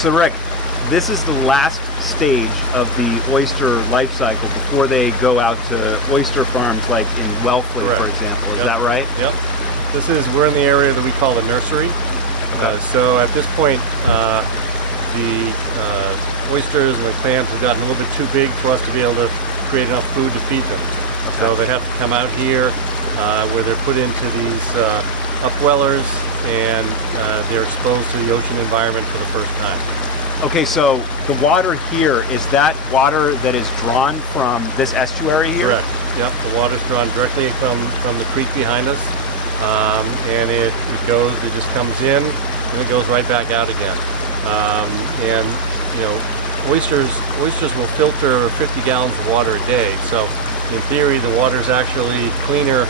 So Rick, this is the last stage of the oyster life cycle before they go out to oyster farms like in Wellfleet, Correct. for example. Is Yep. that right? Yep. We're in the area that we call the nursery. Okay. So at this point, the oysters and the clams have gotten a little bit too big for us to be able to create enough food to feed them. Okay. So they have to come out here where they're put into these upwellers, and they're exposed to the ocean environment for the first time. Okay, so the water here, is that water that is drawn from this estuary here? Correct. Yep. The water's drawn directly from the creek behind us, and it just comes in and it goes right back out again. And you know, oysters will filter 50 gallons of water a day. So in theory, the water is actually cleaner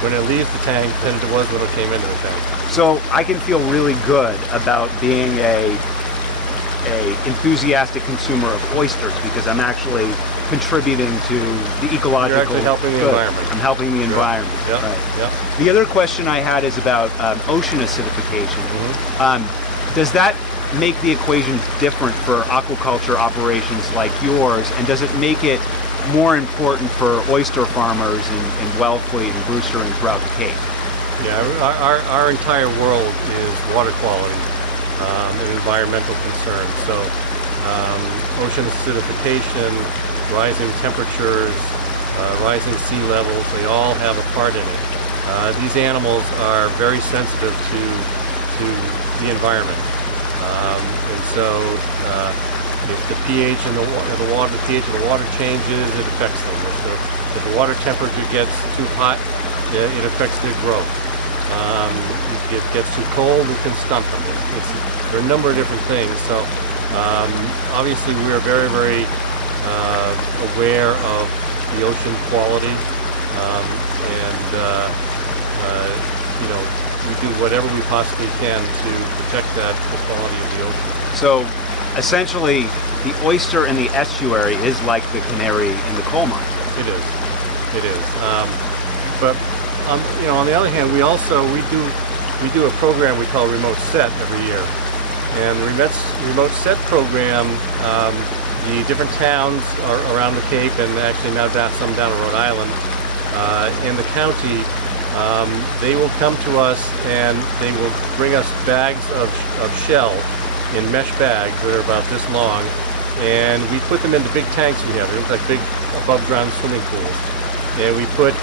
when it leaves the tank than it was when it came into the tank. So I can feel really good about being a enthusiastic consumer of oysters because I'm actually contributing to the ecological. You're actually helping the good. environment. I'm helping the environment. Yep. Right. Yep. The other question I had is about ocean acidification. Does that make the equation different for aquaculture operations like yours, and does it make it more important for oyster farmers in Wellfleet and Brewster and throughout the Cape? Yeah, our entire world is water quality and environmental concerns. So ocean acidification, rising temperatures, rising sea levels, they all have a part in it. These animals are very sensitive to the environment. And so if the pH in the water changes, it affects them. If the water temperature gets too hot, it affects their growth. If it gets too cold, it can stunt them. There are a number of different things. So obviously we are very, very aware of the ocean quality, and you know, we do whatever we possibly can to protect the quality of the ocean. So essentially, the oyster in the estuary is like the canary in the coal mine. It is. It is. But you know, on the other hand, we do a program we call Remote Set every year, and the Remote Set program, the different towns around the Cape, and actually now some down in Rhode Island, in the county, they will come to us and they will bring us bags of shell in mesh bags that are about this long, and we put them into big tanks we have. They look like big above ground swimming pools, and we put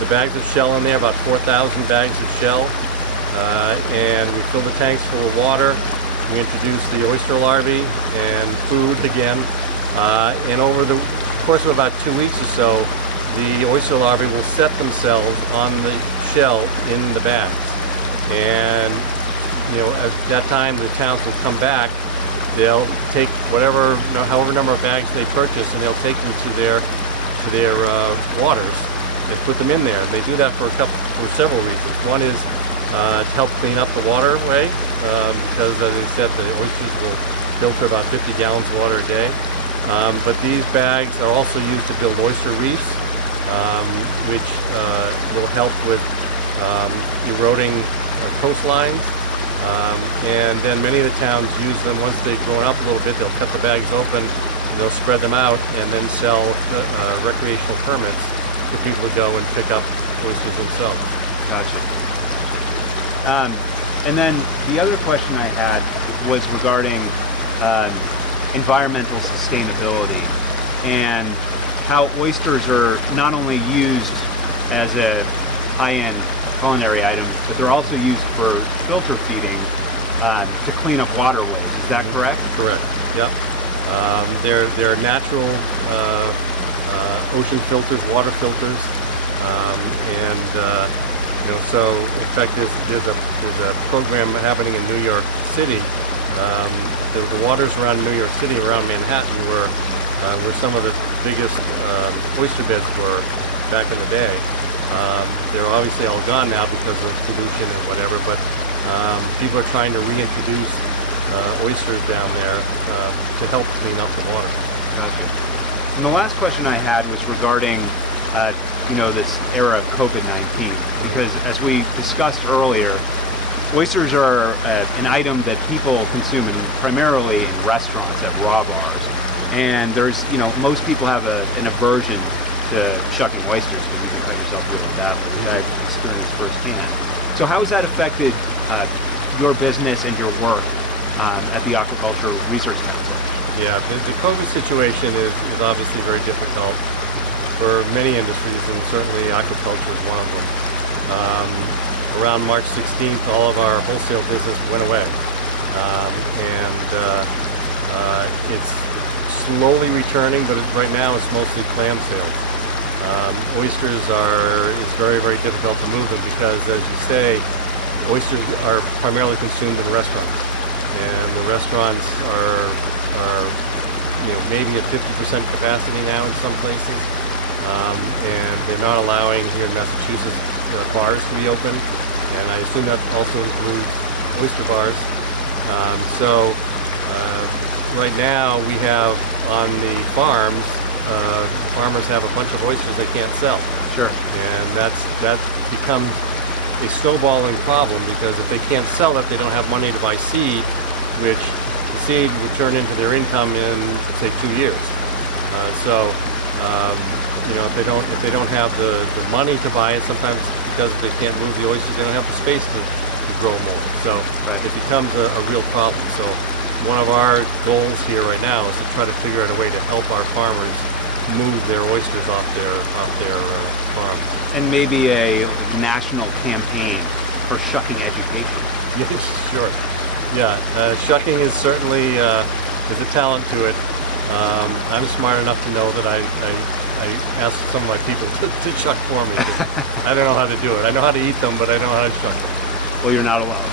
the bags of shell in there, about 4,000 bags of shell, and we fill the tanks full of water. We introduce the oyster larvae and food again, and over the course of about 2 weeks or so, the oyster larvae will set themselves on the shell in the bags. And you know, at that time the towns will come back, they'll take however number of bags they purchase, and they'll take them to their waters and put them in there. And they do that for several reasons. One is to help clean up the waterway, because as I said, the oysters will filter about 50 gallons of water a day. But these bags are also used to build oyster reefs, which will help with eroding coastlines. And then many of the towns use them once they've grown up a little bit. They'll cut the bags open and they'll spread them out and then sell recreational permits for people to go and pick up oysters themselves. Gotcha. And then the other question I had was regarding environmental sustainability and how oysters are not only used as a high-end culinary item, but they're also used for filter feeding to clean up waterways. Is that correct? Correct. Yep. They're natural ocean filters, water filters, and you know. So in fact, there's a program happening in New York City. The waters around New York City, around Manhattan, where some of the biggest oyster beds were back in the day. They're obviously all gone now because of pollution and whatever, but people are trying to reintroduce oysters down there to help clean up the water. Gotcha. And the last question I had was regarding you know, this era of Covid-19, because as we discussed earlier, Oysters are an item that people consume primarily in restaurants at raw bars. And there's, most people have an aversion to shucking oysters because you can cut yourself really badly, which I've experienced firsthand. So how has that affected your business and your work at the Aquaculture Research Council? Yeah, the COVID situation is obviously very difficult for many industries, and certainly aquaculture is one of them. Around March 16th, all of our wholesale business went away, it's slowly returning, but right now it's mostly clam sales. Oysters is very, very difficult to move them because, as you say, oysters are primarily consumed in restaurants, and the restaurants are maybe at 50% capacity now in some places, and they're not allowing here in Massachusetts bars to be open, and I assume that also includes oyster bars. Right now we have on the farms, farmers have a bunch of oysters they can't sell. Sure. And that becomes a snowballing problem, because if they can't sell it, they don't have money to buy seed, which the seed would turn into their income in, say, 2 years. If they don't have the money to buy it, sometimes because they can't move the oysters, they don't have the space to grow more. So it becomes a real problem. So one of our goals here right now is to try to figure out a way to help our farmers move their oysters off their farm. And maybe a national campaign for shucking education. Yes, sure. Yeah, shucking is certainly there's a talent to it. I'm smart enough to know that I ask some of my people to shuck for me. I don't know how to do it. I know how to eat them, but I don't know how to shuck them. Well, you're not alone.